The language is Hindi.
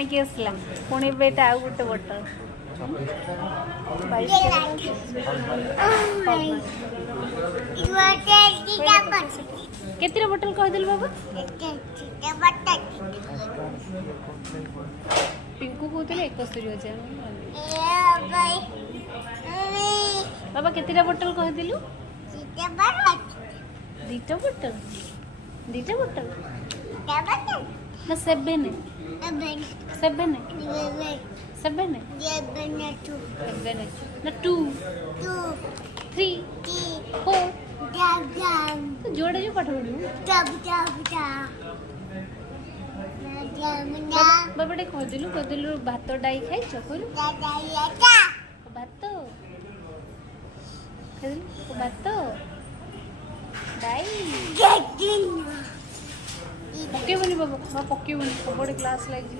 आनिक आसला पुणी बेटा आउ गोटे बोतल 22 केते बोतल कहदिल बाबा पिंकू कहते 71,000 बाबा केते बोतल कहदिलु दीटा बोतल ना 7 ना 2 3 4 जोड़े जो पाठ पढ़ू बाबा कहदिलु भात डाई खाई चकुल भात डाई पकेबनी बाबा पकेबनी कबड्डी क्लास लगी।